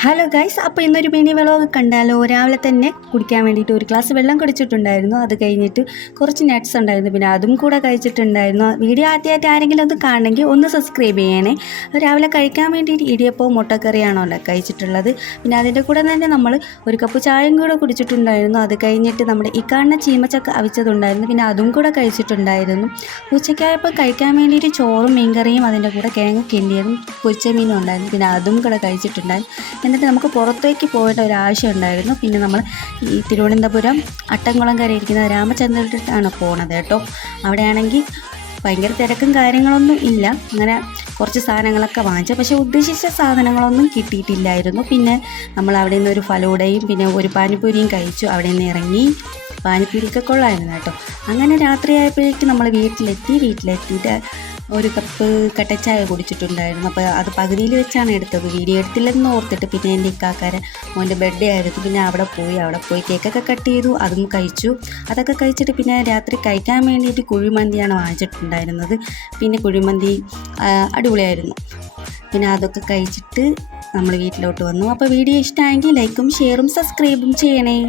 Hello guys, അപ്പോൾ ഇന്നൊരു mini vlog കണ്ടാലോ. രാവിലെ തന്നെ കുടിക്കാൻ വേണ്ടിയിട്ട് ഒരു ഗ്ലാസ് വെള്ളം കുടിച്ചിട്ടുണ്ടായിരുന്നു. അത് കഴിഞ്ഞിട്ട് കുറച്ച് നട്ട്സ് ഉണ്ടായിരുന്നു, പിന്നെ അതും കൂടെ കഴിച്ചിട്ടുണ്ടായിരുന്നു. വീഡിയോ ആദ്യമായിട്ട് ആരെങ്കിലും ഒന്ന് കാണണമെങ്കിൽ ഒന്ന് സബ്സ്ക്രൈബ് ചെയ്യണേ. രാവിലെ കഴിക്കാൻ വേണ്ടിയിട്ട് ഇടിയപ്പവും മുട്ടക്കറിയാണോ കഴിച്ചിട്ടുള്ളത്. പിന്നെ അതിൻ്റെ കൂടെ തന്നെ നമ്മൾ ഒരു കപ്പ് ചായയും കൂടെ കുടിച്ചിട്ടുണ്ടായിരുന്നു. അത് കഴിഞ്ഞിട്ട് നമ്മുടെ ഈ കാണുന്ന ചീമച്ചക്ക അവിച്ചതുണ്ടായിരുന്നു, പിന്നെ അതും കൂടെ കഴിച്ചിട്ടുണ്ടായിരുന്നു. ഉച്ചയ്ക്കായപ്പോൾ കഴിക്കാൻ വേണ്ടിയിട്ട് ചോറും മീൻകറിയും അതിൻ്റെ കൂടെ കിഴങ്ങ് കിണ്ടിയതും പൊരിച്ച മീനും ഉണ്ടായിരുന്നു, പിന്നെ അതും കൂടെ കഴിച്ചിട്ടുണ്ടായിരുന്നു. എന്നിട്ട് നമുക്ക് പുറത്തേക്ക് പോയിട്ട് ഒരാവശ്യം ഉണ്ടായിരുന്നു. പിന്നെ നമ്മൾ ഈ തിരുവനന്തപുരം അട്ടംകുളംകര ഇരിക്കുന്ന രാമചന്ദ്രനാണ് പോണത് കേട്ടോ. അവിടെയാണെങ്കിൽ ഭയങ്കര തിരക്കും കാര്യങ്ങളൊന്നും ഇല്ല. അങ്ങനെ കുറച്ച് സാധനങ്ങളൊക്കെ വാങ്ങിച്ചു, പക്ഷേ ഉദ്ദേശിച്ച സാധനങ്ങളൊന്നും കിട്ടിയിട്ടില്ലായിരുന്നു. പിന്നെ നമ്മൾ അവിടെ നിന്ന് ഒരു ഫലൂടയും പിന്നെ ഒരു പാനിപ്പൂരിയും കഴിച്ചു. അവിടെ നിന്ന് ഇറങ്ങി പാനിപ്പൂരിയൊക്കെ കൊള്ളായിരുന്നു കേട്ടോ. അങ്ങനെ രാത്രിയായപ്പോഴേക്കും നമ്മൾ വീട്ടിലെത്തിയിട്ട് ഒരു കപ്പ് കട്ടച്ചായ കുടിച്ചിട്ടുണ്ടായിരുന്നു. അപ്പോൾ അത് പകുതിയിൽ വെച്ചാണ് എടുത്തത്, വീഡിയോ എടുത്തില്ലെന്ന് ഓർത്തിട്ട്. പിന്നെ എൻ്റെ ഇക്കാക്കാരെ മോൻ്റെ ബർത്ത്ഡേ ആയിരുന്നു. പിന്നെ അവിടെ പോയി കേക്കൊക്കെ കട്ട് ചെയ്തു, അതും കഴിച്ചു. അതൊക്കെ കഴിച്ചിട്ട് പിന്നെ രാത്രി കഴിക്കാൻ വേണ്ടിയിട്ട് കുഴിമന്തിയാണ് വാങ്ങിച്ചിട്ടുണ്ടായിരുന്നത്. പിന്നെ കുഴിമന്തി അടിപൊളിയായിരുന്നു. പിന്നെ അതൊക്കെ കഴിച്ചിട്ട് നമ്മൾ വീട്ടിലോട്ട് വന്നു. അപ്പോൾ വീഡിയോ ഇഷ്ടമായെങ്കിൽ ലൈക്കും ഷെയറും സബ്സ്ക്രൈബും ചെയ്യണേ.